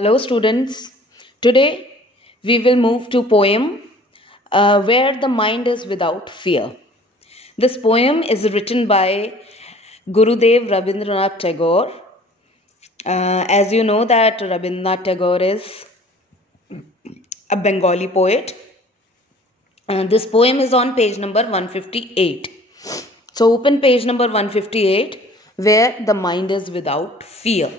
Hello students, today we will move to poem Where the Mind is Without Fear. This poem is written by Gurudev Rabindranath Tagore. As you know that Rabindranath Tagore is a Bengali poet. This poem is on page number 158. So open page number 158, Where the Mind is Without Fear.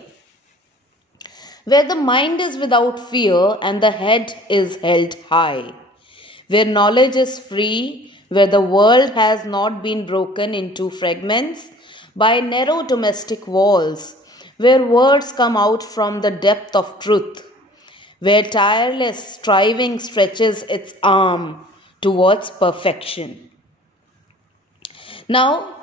Where the mind is without fear and the head is held high, where knowledge is free, where the world has not been broken into fragments by narrow domestic walls, where words come out from the depth of truth, where tireless striving stretches its arm towards perfection. Now,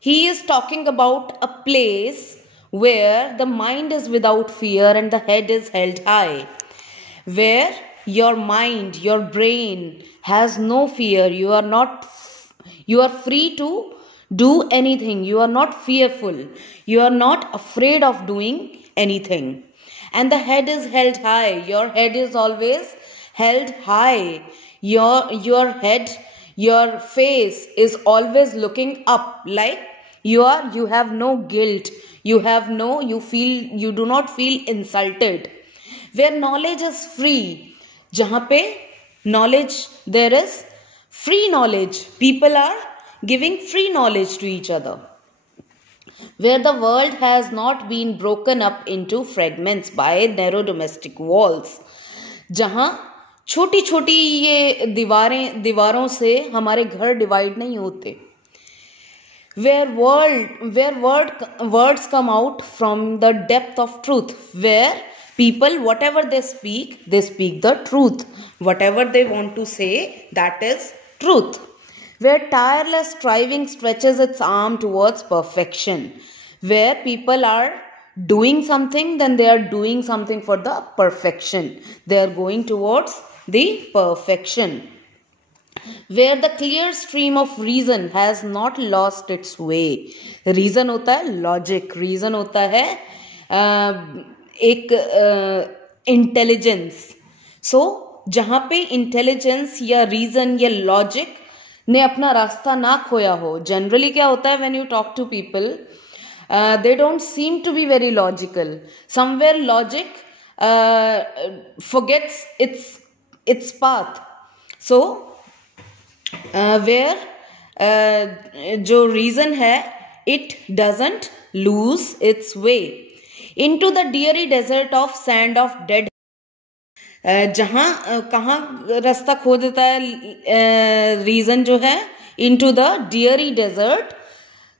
he is talking about a place where the mind is without fear and the head is held high, where your mind, your brain has no fear. You are free to do anything. You are not fearful. You are not afraid of doing anything. And the head is held high. Your head is always held high. Your head, your face is always looking up, like you have no guilt. You do not feel insulted. Where knowledge is free, jahan pe knowledge, there is free knowledge. People are giving free knowledge to each other. Where the world has not been broken up into fragments by narrow domestic walls. जहां छोटी छोटी ये दीवारों से हमारे घर divide नहीं होते. Where words come out from the depth of truth, where people, whatever they speak the truth. Whatever they want to say, that is truth. Where tireless striving stretches its arm towards perfection. Where people are doing something, then they are doing something for the perfection. They are going towards the perfection. Where the clear stream of reason has not lost its way. Reason होता है logic, reason होता है एक intelligence. So जहाँ पे intelligence या reason या logic ने अपना रास्ता ना खोया हो. Generally क्या होता है when you talk to people, they don't seem to be very logical. Somewhere logic forgets its path. So where जो reason है, it doesn't lose its way. Into the dreary desert of sand of dead. जहाँ कहाँ रास्ता खो देता है reason जो है, into the dreary desert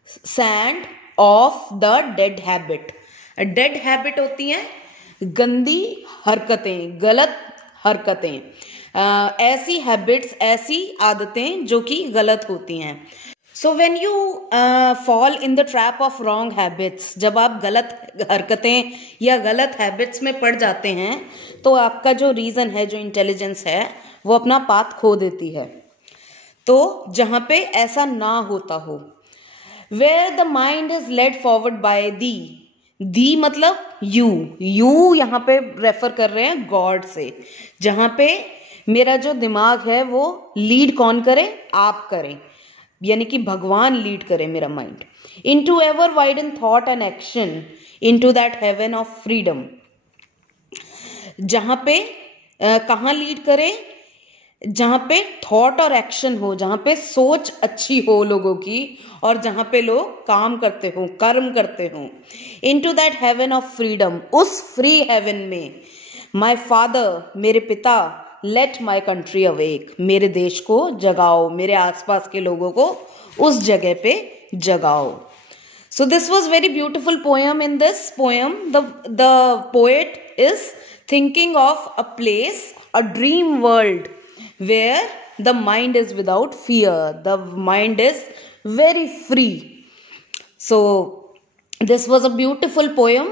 sand of the dead habit. Dead habit होती हैं गंदी हरकतें, गलत हरकतें, ऐसी हैबिट्स, ऐसी आदतें जो कि गलत होती हैं. So when you fall in the trap of wrong habits, जब आप गलत हरकतें या गलत हैबिट्स में पड़ जाते हैं, तो आपका जो रीजन है, जो इंटेलिजेंस है, वो अपना पाथ खो देती है. तो जहां पे ऐसा ना होता हो. Where the mind is led forward by the मतलब यू यहाँ पे रेफर कर रहे हैं गॉड से. जहां पे मेरा जो दिमाग है वो लीड कौन करे? आप करें, यानी कि भगवान लीड करे मेरा mind. Into ever widen thought and action, into that heaven of freedom. जहां पे कहाँ लीड करे? जहां पे थॉट और एक्शन हो, जहां पे सोच अच्छी हो लोगों की, और जहां पे लोग काम करते हो, कर्म करते हो. Into that heaven of freedom, उस फ्री हेवन में. माय फादर, मेरे पिता, लेट माई कंट्री अवेक, मेरे देश को जगाओ, मेरे आसपास के लोगों को उस जगह पे जगाओ. So this was very beautiful poem. In this poem, the poet is thinking of a place, a dream world, where the mind is without fear, the mind is very free. So this was a beautiful poem.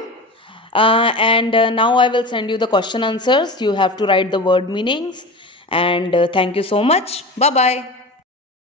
And now I will send you the question answers. You have to write the word meanings. And thank you so much. Bye bye.